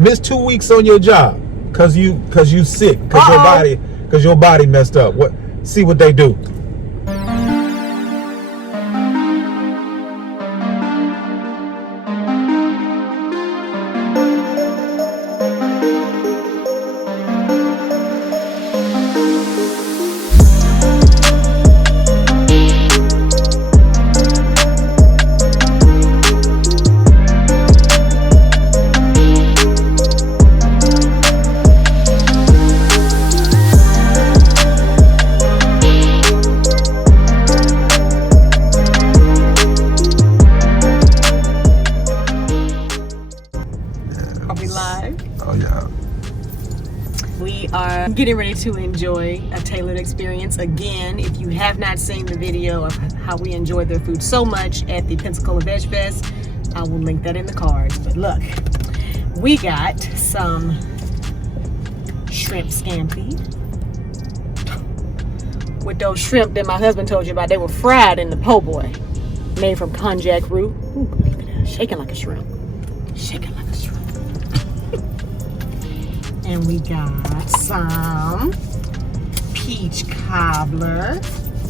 Miss 2 weeks on your job because you sick, because your body messed up. What? See what they do. Getting ready to enjoy a tailored experience again. If you have not seen the video of how we enjoyed their food so much at the Pensacola Veg Fest, I will link that in the cards. But look, we got some shrimp scampi with those shrimp that my husband told you about. They were fried in the po' boy, made from konjac root. Ooh, look at that, shaking like a shrimp, shaking like a shrimp. And we got some peach cobbler,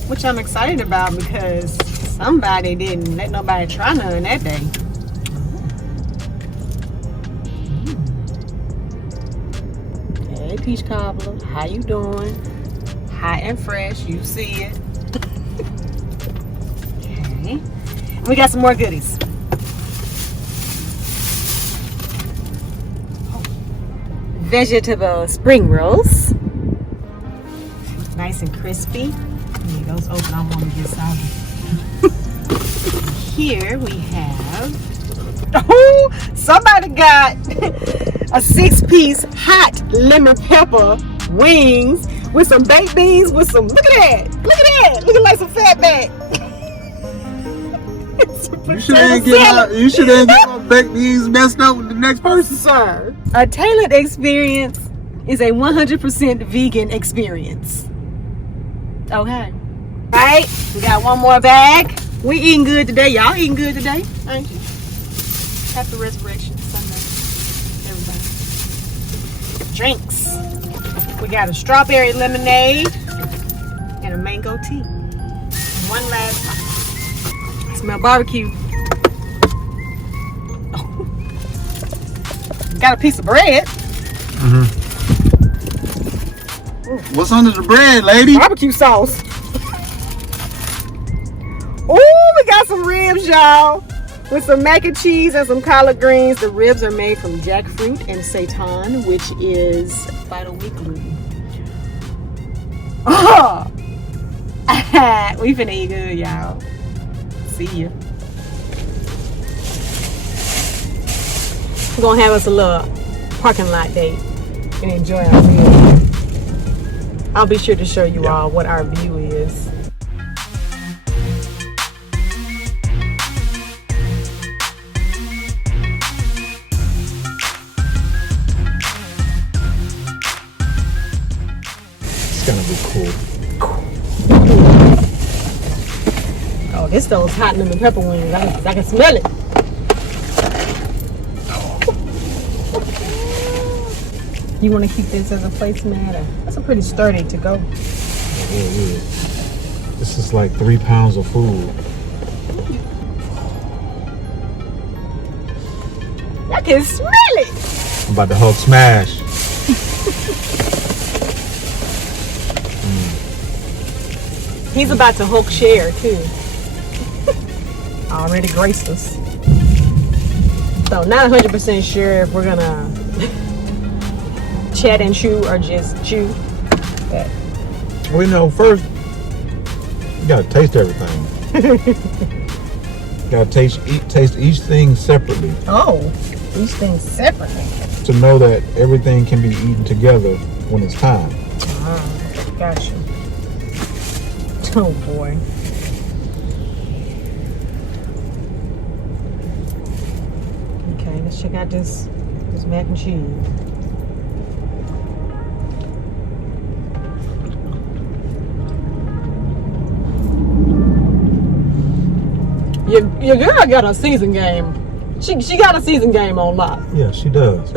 which I'm excited about because somebody didn't let nobody try none that day. Hey, peach cobbler, how you doing? Hot and fresh, you see it. Okay, we got some more goodies. Vegetable spring rolls, nice and crispy. Yeah, those open, I want to get salty. Here we have, oh, somebody got a 6-piece hot lemon pepper wings with some baked beans with some, look at that, looking like some fatback. You should ain't get my baked beans messed up with the next person, sir. A tailored experience is a 100% vegan experience. Okay. Right, we got one more bag. We eating good today. Y'all eating good today. Thank you. Happy Resurrection Sunday, everybody. Drinks. We got a strawberry lemonade and a mango tea. One last time. Smell barbecue. Oh. Got a piece of bread. Mm-hmm. What's under the bread, lady? Barbecue sauce. Oh, we got some ribs, y'all, with some mac and cheese and some collard greens. The ribs are made from jackfruit and seitan, which is vital wheat gluten. Oh, we finna eat good, y'all. See you. We're gonna have us a little parking lot date and enjoy our meal. I'll be sure to show you all what our view is. It's gonna be cool. Oh, this those hot lemon pepper wings. I can smell it. You want to keep this as a placemat? That's a pretty sturdy to go. Yeah. This is like 3 pounds of food. I can smell it. I'm about to Hulk smash. He's about to Hulk share too. Already graced us. So not 100% sure if we're gonna chat and chew or just chew. But we know first you gotta taste everything. Gotta taste each thing separately. Oh, each thing separately. To know that everything can be eaten together when it's time. Ah, gotcha. Oh boy. Okay, let's check out this mac and cheese. Your girl got a season game. She got a season game on lock. Yeah, she does.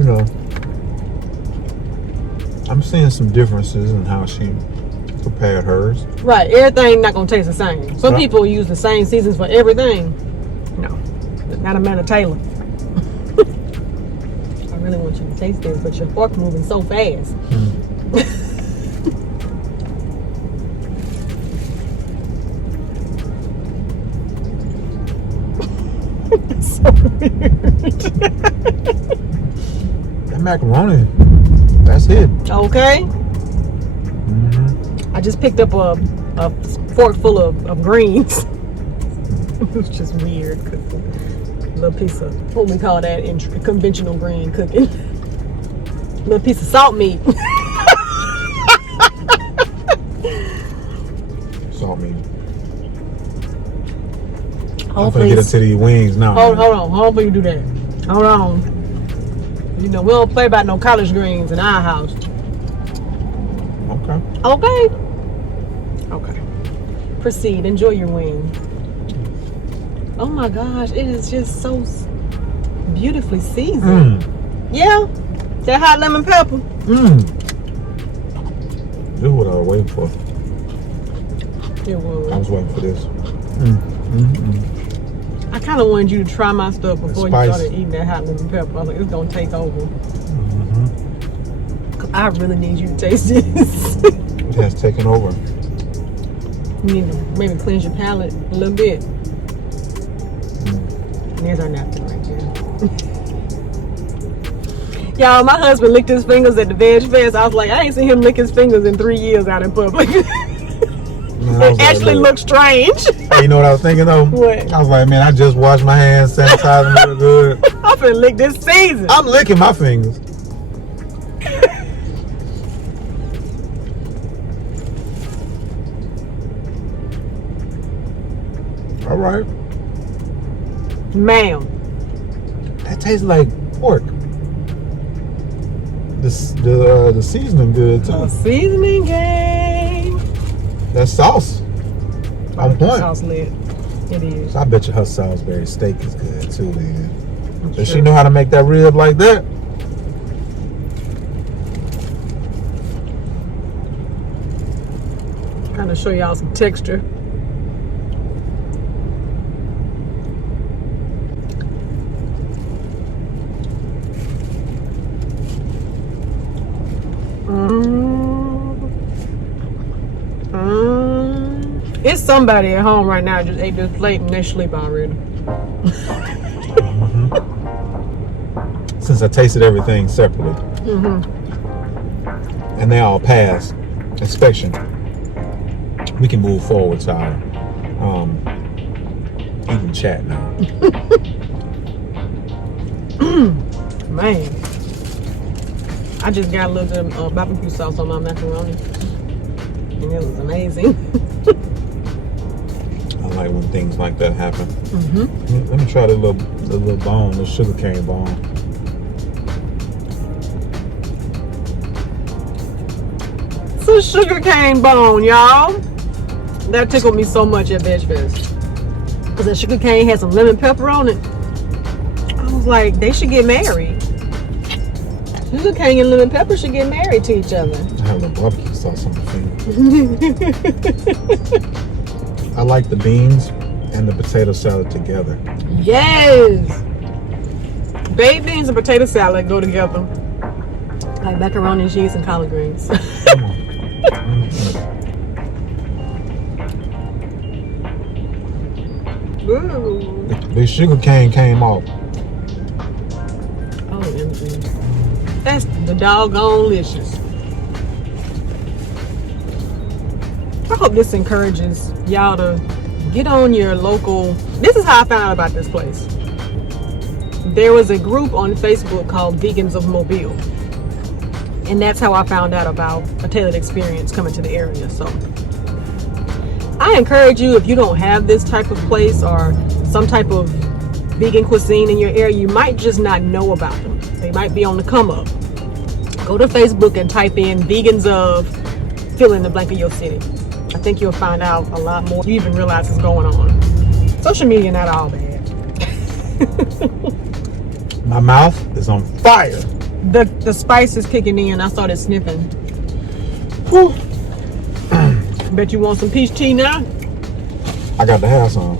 you know, I'm seeing some differences in how she prepared hers. Right, everything not gonna taste the same. Some Right. people use the same seasons for everything. No, not Amanda Taylor. I really want you to taste this, but your fork moving so fast. It's so weird. That macaroni, that's it. Okay. I just picked up a fork full of greens. It was just weird. A little piece of, what we call that in conventional green cooking. A little piece of salt meat. Salt meat. I'm Hopefully, gonna get into these wings now. hold on before you do that. Hold on. You know, we don't play about no collard greens in our house. Okay. Okay. Okay. Proceed. Enjoy your wing. Oh my gosh, it is just so beautifully seasoned. Yeah, that hot lemon pepper. This is what I was waiting for. It I was. was waiting for this. I kind of wanted you to try my stuff before you spice. started eating that hot lemon pepper. I was like, it's gonna take over. I really need you to taste this. It has taken over. You need to maybe cleanse your palate a little bit. And there's our napkin right there. Y'all, my husband licked his fingers at the Veg Fest. I was like, I ain't seen him lick his fingers in 3 years out in public. Man, It actually looked strange. Hey, you know what I was thinking though? What? I was like, man, I just washed my hands, sanitized them real good. I'm finna lick this season. I'm licking my fingers. All right. Ma'am. That tastes like pork. The seasoning good too. A seasoning game. That sauce on point. Sauce lit. It is. So I bet you her Salisbury steak is good too, man. Does Sure. she know how to make that rib like that? Kind of show y'all some texture. It's somebody at home right now just ate this plate and they sleep already. Since I tasted everything separately. And they all passed inspection, we can move forward to our even chat now. Man, I just got a little bit of barbecue sauce on my macaroni, and it was amazing. I like when things like that happen. Let me try the little bone, the sugar cane bone. It's a sugar cane bone, y'all. That tickled me so much at Veg Fest. Because that sugar cane had some lemon pepper on it. I was like, they should get married. Sugar cane and lemon pepper should get married to each other. I have a little barbecue sauce on my finger. I like the beans and the potato salad together. Yes! Baked beans and potato salad go together. Like macaroni and cheese and collard greens. Ooh. The sugar cane came off. Oh, that's the doggone delicious. I hope this encourages y'all to get on your local. This is how I found out about this place. There was a group on Facebook called Vegans of Mobile. And that's how I found out about a tailored experience coming to the area. So I encourage you, if you don't have this type of place or some type of vegan cuisine in your area, you might just not know about them. They might be on the come up. Go to Facebook and type in vegans of fill in the blank of your city. I think you'll find out a lot more you even realize is going on. Social media not all bad. My mouth is on fire. the spice is kicking in. I started sniffing. Whew. Bet you want some peach tea now? I got to have some.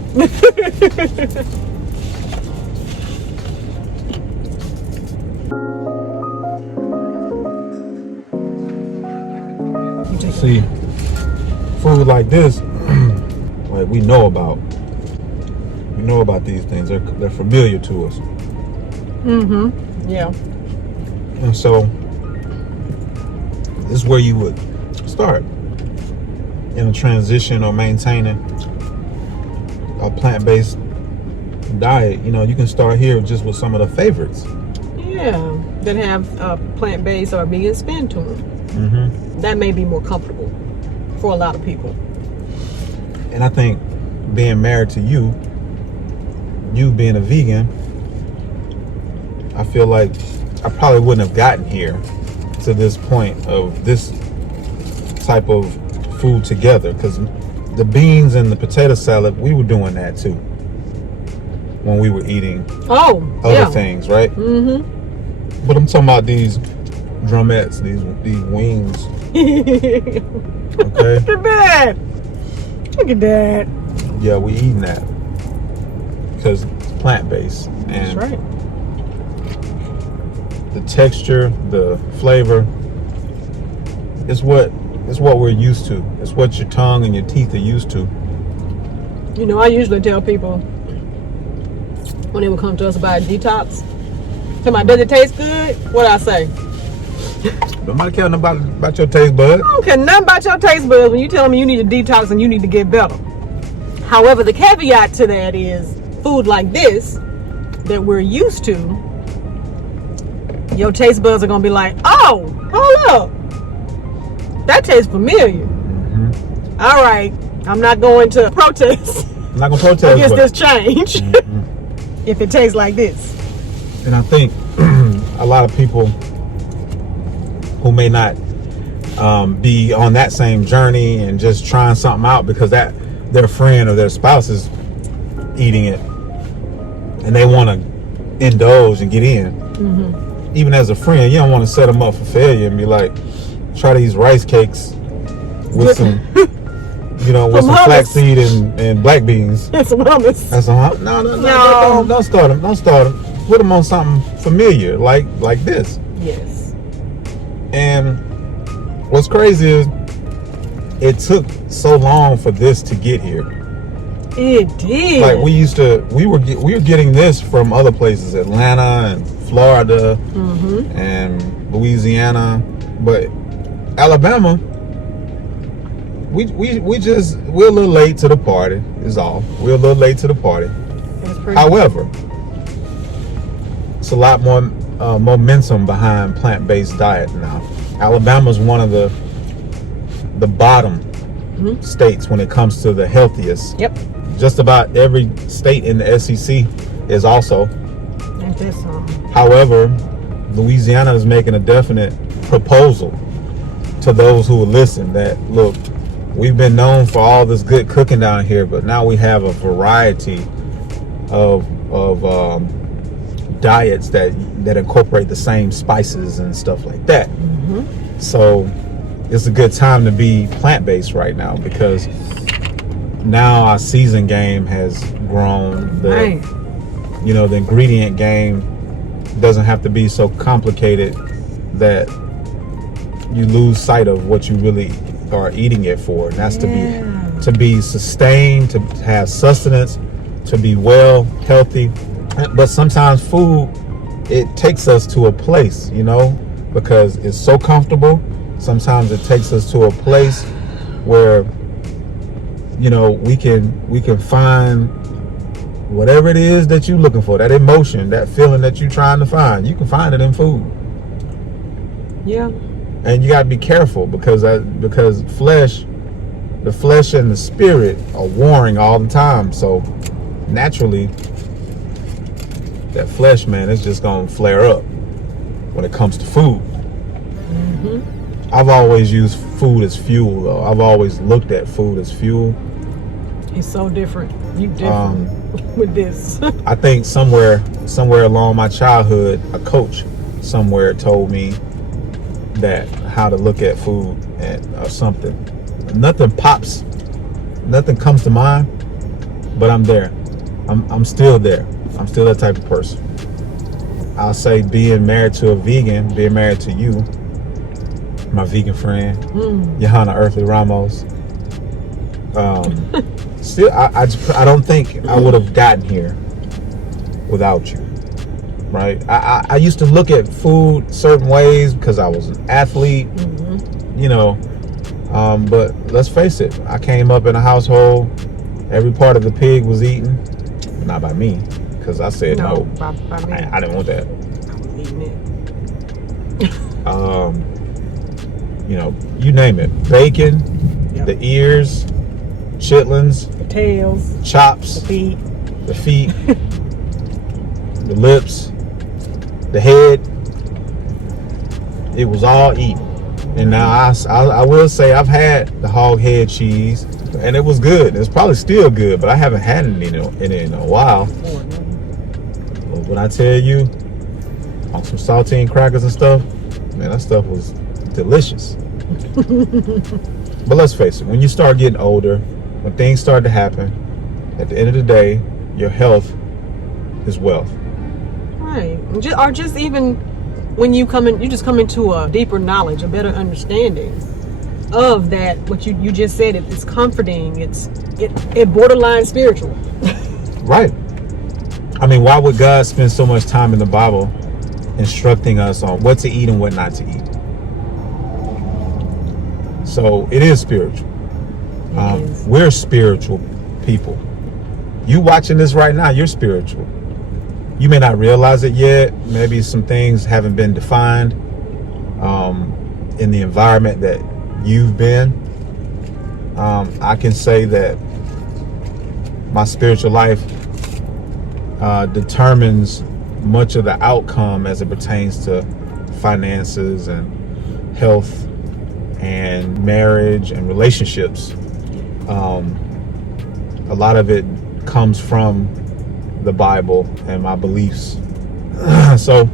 See, food like this, like we know about. We know about these things. They're familiar to us. Mm-hmm. Yeah. And so this is where you would start in a transition or maintaining a plant-based diet. You know, you can start here just with some of the favorites. Yeah, that have a plant-based or vegan spin to them. Mm-hmm. That may be more comfortable for a lot of people. And I think being married to you being a vegan, I feel like I probably wouldn't have gotten here to this point of this type of food together, because the beans and the potato salad, we were doing that too when we were eating other things, right? Mm-hmm. But I'm talking about these drumettes, these wings. Okay. Look at that. Look at that. Yeah, we eating that because it's plant-based, and that's right. the texture, the flavor, it's what we're used to. It's what your tongue and your teeth are used to. You know, I usually tell people when they would come to us about a detox, tell me, does it taste good? What I say? Nobody care about your taste bud. I don't care nothing about your taste buds when you telling me you need to detox and you need to get better. However, the caveat to that is food like this that we're used to, your taste buds are gonna be like, oh, hold up, that tastes familiar. Mm-hmm. All right, I'm not going to protest. I'm not gonna protest against this change. Mm-hmm. If it tastes like this. And I think a lot of people who may not be on that same journey and just trying something out because that their friend or their spouse is eating it and they want to indulge and get in. Mm-hmm. Even as a friend, you don't want to set them up for failure and be like, try these rice cakes with some, you know, with some flaxseed and black beans. And some hummus. That's no. Don't start them. Don't start them. Put them on something familiar, like this. Yes. And what's crazy is it took so long for this to get here. It did. Like we were getting this from other places, Atlanta and Florida, mm-hmm. and Louisiana, but Alabama, we're a little late to the party. Is all. We're a little late to the party. However, it's a lot more momentum behind plant-based diet now. Alabama's one of the bottom mm-hmm. states when it comes to the healthiest. Yep. Just about every state in the SEC is also. However, Louisiana is making a definite proposal to those who will listen that, look, we've been known for all this good cooking down here, but now we have a variety of diets that incorporate the same spices and stuff like that. Mm-hmm. So it's a good time to be plant-based right now, because now our season game has grown. The ingredient game doesn't have to be so complicated that you lose sight of what you really are eating it for. And that's to be sustained, to have sustenance, to be well, healthy. But sometimes food, it takes us to a place, because it's so comfortable. Sometimes it takes us to a place where, we can find whatever it is that you're looking for, that emotion, that feeling that you're trying to find. You can find it in food. Yeah. And you got to be careful because the flesh and the spirit are warring all the time. So naturally, that flesh, man, is just going to flare up when it comes to food. Mm-hmm. I've always used food as fuel, though. I've always looked at food as fuel. It's so different. You different with this. I think somewhere along my childhood, a coach somewhere told me that how to look at food or something. Nothing comes to mind, but I'm there. I'm still there. I'm still that type of person. I'll say being married to a vegan, being married to you, my vegan friend, Johanna Earthly Ramos. Still, I don't think I would have gotten here without you, right? I used to look at food certain ways because I was an athlete, but let's face it, I came up in a household, every part of the pig was eaten, not by me, because I said no. By me. I didn't want that. I was eating it. You name it. Bacon, the ears, chitlins, the tails, chops, the feet, the lips, the head. It was all eaten. And now I will say I've had the hog head cheese, and it was good. It's probably still good, but I haven't had it in a while. But when I tell you, on some saltine crackers and stuff, man, that stuff was delicious. But let's face it, when you start getting older, when things start to happen, at the end of the day, your health is wealth. Right. Or just even when you come into a deeper knowledge, a better understanding of that, what you just said, it's comforting, it borderline spiritual. Right. I mean, why would God spend so much time in the Bible instructing us on what to eat and what not to eat? So it is spiritual. We're spiritual people. You watching this right now, you're spiritual. You may not realize it yet. Maybe some things haven't been defined in the environment that you've been. I can say that my spiritual life determines much of the outcome as it pertains to finances and health and marriage and relationships. A lot of it comes from the Bible and my beliefs. So,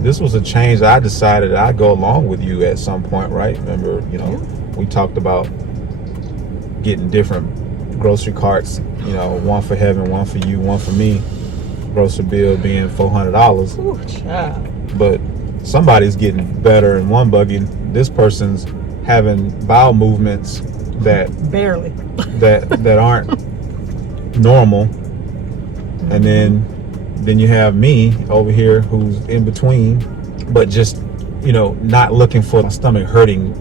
this was a change that I decided I'd go along with you at some point, right? Remember, we talked about getting different grocery carts, one for heaven, one for you, one for me. Grocery bill being $400. Ooh, child. But somebody's getting better in one buggy. This person's having bowel movements that barely that aren't normal. And then you have me over here who's in between, but just not looking for my stomach hurting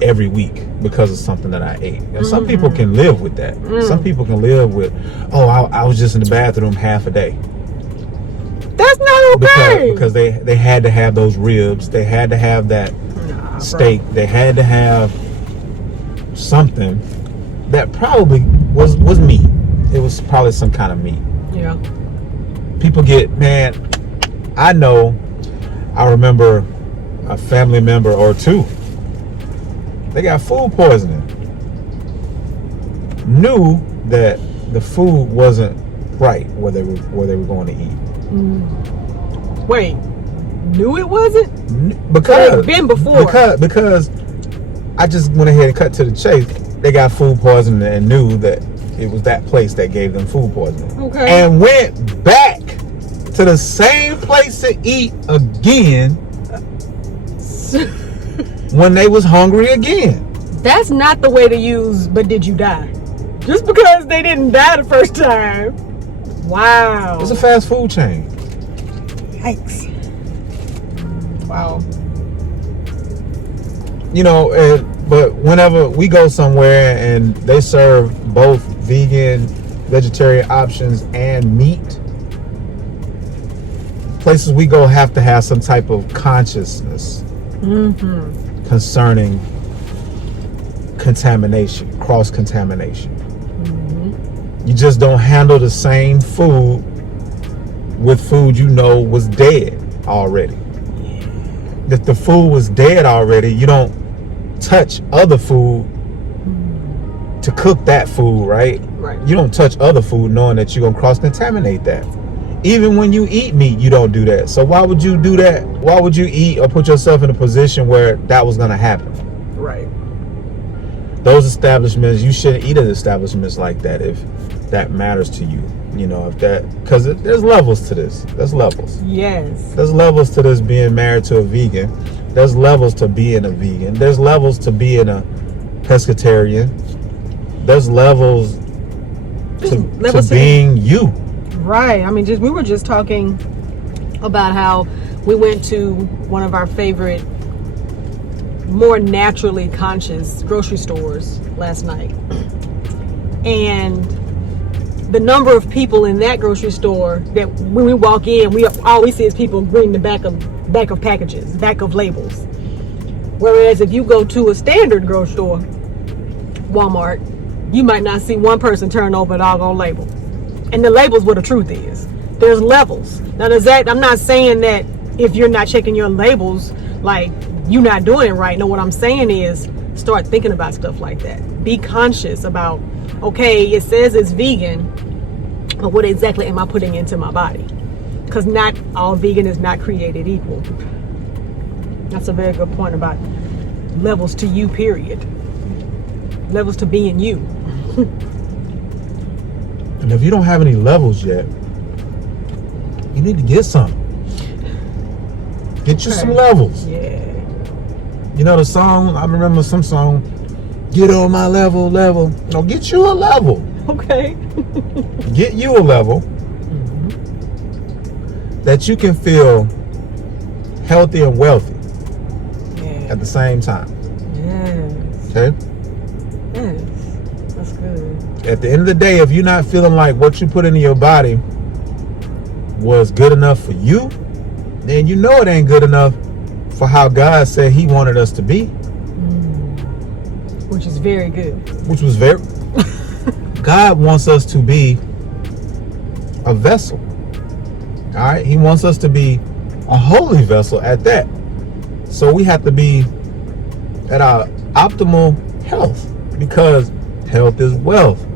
every week because of something that I ate. And some people can live with that. Some people can live with, I was just in the bathroom half a day. That's not okay. Because they had to have those ribs. They had to have that steak. Bro. They had to have something that probably was meat. It was probably some kind of meat. Yeah. People get, man, I remember a family member or two, they got food poisoning. Knew that the food wasn't right where they were going to eat. Wait, knew it wasn't? Because it's been before. Because I just went ahead and cut to the chase. They got food poisoning and knew that it was that place that gave them food poisoning. Okay. And went back to the same place to eat again when they was hungry again. That's not the way to use, but did you die? Just because they didn't die the first time. Wow. It's a fast food chain. Yikes. Wow. But whenever we go somewhere and they serve both vegan, vegetarian options and meat, places we go have to have some type of consciousness concerning contamination, cross-contamination. You just don't handle the same food with food was dead already. If the food was dead already, you don't touch other food to cook that food, right? Right. You don't touch other food knowing that you're going to cross-contaminate that. Even when you eat meat, you don't do that. So why would you do that? Why would you eat or put yourself in a position where that was going to happen? Right. Those establishments, you shouldn't eat at establishments like that if that matters to you. You know, if that, because there's levels to this. There's levels. Yes. There's levels to this being married to a vegan. There's levels to being a vegan. There's levels to being a pescatarian. There's levels to being you. Right. I mean, we were just talking about how we went to one of our favorite, more naturally conscious grocery stores last night. And the number of people in that grocery store that when we walk in, all we see is people reading the back of packages, back of labels. Whereas if you go to a standard grocery store, Walmart, you might not see one person turn over a doggone label. And the label's where the truth is. There's levels. Now, I'm not saying that if you're not checking your labels, like, you're not doing it right. No, what I'm saying is start thinking about stuff like that. Be conscious about, okay, it says it's vegan, but what exactly am I putting into my body? Because not all vegan is not created equal. That's a very good point about levels to you, period. Levels to being you. And if you don't have any levels yet, you need to get some. Get you some levels. Yeah. You know the song, I remember some song, get on my level. No, get you a level. Okay. Get you a level that you can feel healthy and wealthy at the same time. Yes. Okay? Yes. That's good. At the end of the day, if you're not feeling like what you put into your body was good enough for you, then you know it ain't good enough for how God said he wanted us to be. Which is very good. Which was very... God wants us to be a vessel. All right? He wants us to be a holy vessel at that. So we have to be at our optimal health, because health is wealth.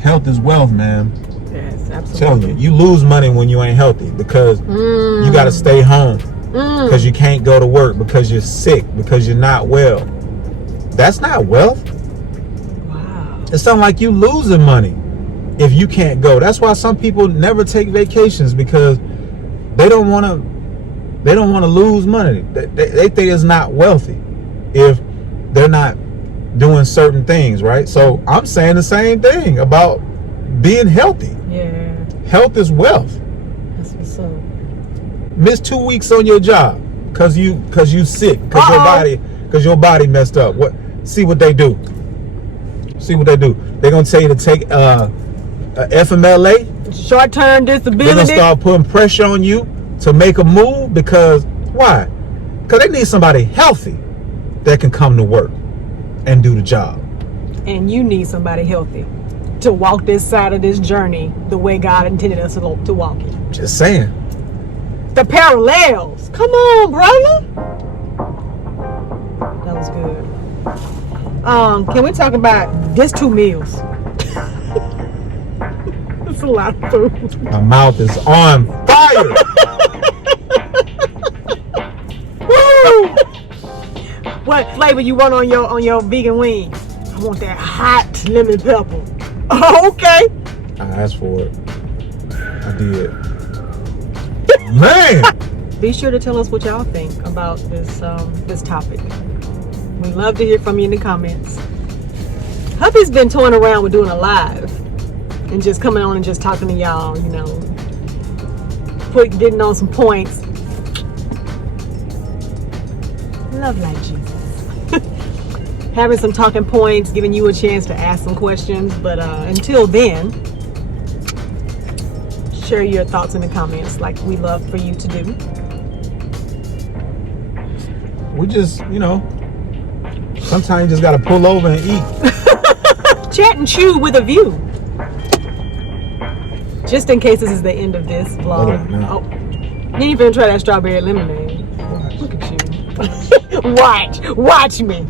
Health is wealth, man. Yes, absolutely. Tell you lose money when you ain't healthy, because you got to stay home, because you can't go to work, because you're sick, because you're not well. That's not wealth. Wow. It sounds like you losing money if you can't go. That's why some people never take vacations, because they don't want to lose money. They think it's not wealthy if they're not doing certain things, right? So I'm saying the same thing about being healthy. Yeah. Health is wealth. That's what's up. Miss 2 weeks on your job because you sick, because your body messed up. See what they do. They're gonna tell you to take FMLA, short-term disability. They're gonna start putting pressure on you to make a move, because why? Because they need somebody healthy that can come to work and do the job. And you need somebody healthy to walk this side of this journey the way God intended us to walk it. Just saying. The parallels. Come on, brother. That was good. Can we talk about this 2 meals? It's a lot of food. My mouth is on fire. Woo! What flavor you want on your vegan wing? I want that hot lemon pepper. Okay. I asked for it. I did. Man. Be sure to tell us what y'all think about this topic. We love to hear from you in the comments. Hubby's been toying around with doing a live and just coming on and just talking to y'all, you know, getting on some points. Love like Jesus. Having some talking points, giving you a chance to ask some questions. But until then, share your thoughts in the comments like we love for you to do. We just, you know, sometimes you just got to pull over and eat. Chat and chew with a view. Just in case this is the end of this vlog. You ain't even try that strawberry lemonade. Look at you. Watch me.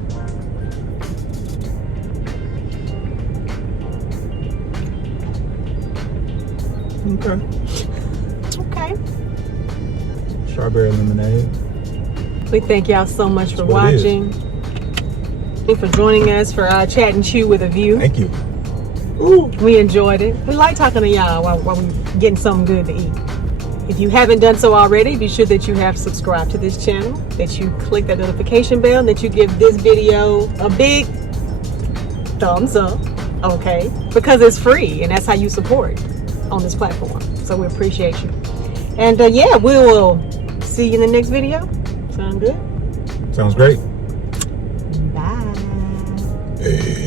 Okay. Okay. Strawberry lemonade. We thank y'all so much for That's what it is. watching. And for joining us for our Chat and Chew with a View. Thank you. Ooh. We enjoyed it. We like talking to y'all while we're getting something good to eat. If you haven't done so already, be sure that you have subscribed to this channel, that you click that notification bell, and that you give this video a big thumbs up, okay? Because it's free, and that's how you support on this platform. So we appreciate you. And yeah, we will see you in the next video. Sound good? Sounds great. Bye. Hey.